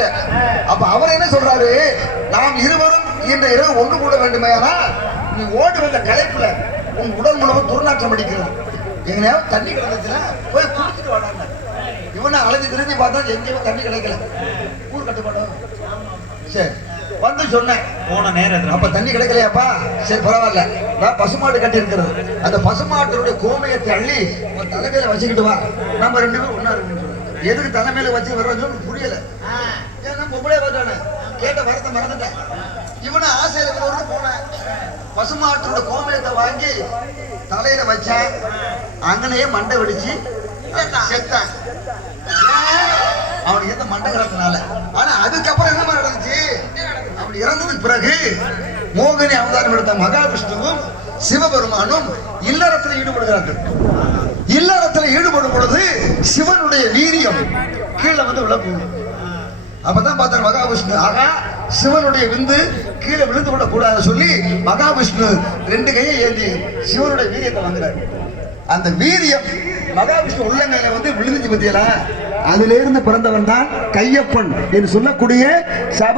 கேட்டேன். அப்ப அவர் என்ன சொல்றாரு? நாம் இருவரும் இந்த இரவு ஒன்று கூட வேண்டுமேனா நீ ஓடி வந்த கலைப்புல உன் உடல் முழுவதும் துர்நாற்றம் அடிக்கிறது எங்கேயாவது தண்ணி கிடந்துச்சுன்னா போய் குடிச்சிட்டு வாடாங்க இவனை அலைஞ்சு திரும்பி பார்த்தா எங்கேயுமே தண்ணி கிடைக்கல. ஊர் கட்டுப்பாடும் சரி வந்து சொன்னேன். போன நேரம் அப்ப தண்ணி கிடைக்கலையாப்பா? சரி பரவாயில்ல. நான் பசுமாடு கட்டி இருக்கிறது. அந்த பசுமாட்டினுடைய கோமயத்தை அள்ளி உன் தலைமையில வச்சுக்கிட்டு வா. நம்ம ரெண்டு பேரும் ஒண்ணா இருக்கணும். எதுக்கு தலைமையில வச்சு வர்றதுன்னு புரியல. கேட்ட வரத்தை மறந்துட்டேன். இவனை ஆசையில இருக்கிறவரு போனேன். பசுமாட்டோட கோமயத்தை வாங்கி தலையில வச்சேன். அங்கனையே மண்டை வெடிச்சு செத்தான். அவனுக்கு எந்த மண்டகரத்தினால ஆனா அதுக்கப்புறம் என்ன நடந்துச்சு? அவன் இறந்ததுக்கு பிறகு மோகினி அவதாரம் எடுத்த மகாவிஷ்ணுவும் சிவபெருமானும் இல்லறத்தில் ஈடுபடுகிறார்கள். இல்லறத்தில் ஈடுபடும் பொழுது சிவனுடைய வீரியம் கீழே வந்து விழப்போகும் அப்பதான் பார்த்தார் மகாவிஷ்ணு ஆகா சிவனுடைய விந்து கீழே விழுந்து விடக் கூடாது சொல்லி மகாவிஷ்ணு ரெண்டு கையை ஏந்தி சிவனுடைய வீரியத்தை வாங்குறாரு. அந்த வீரியம் மகாவிஷ்ணு உள்ளங்கையில வந்து விழுந்துச்சு பத்தியலா? அதிலிருந்து பிறந்தவன் தான் கையப்பன் என்று சொல்லக்கூடிய சப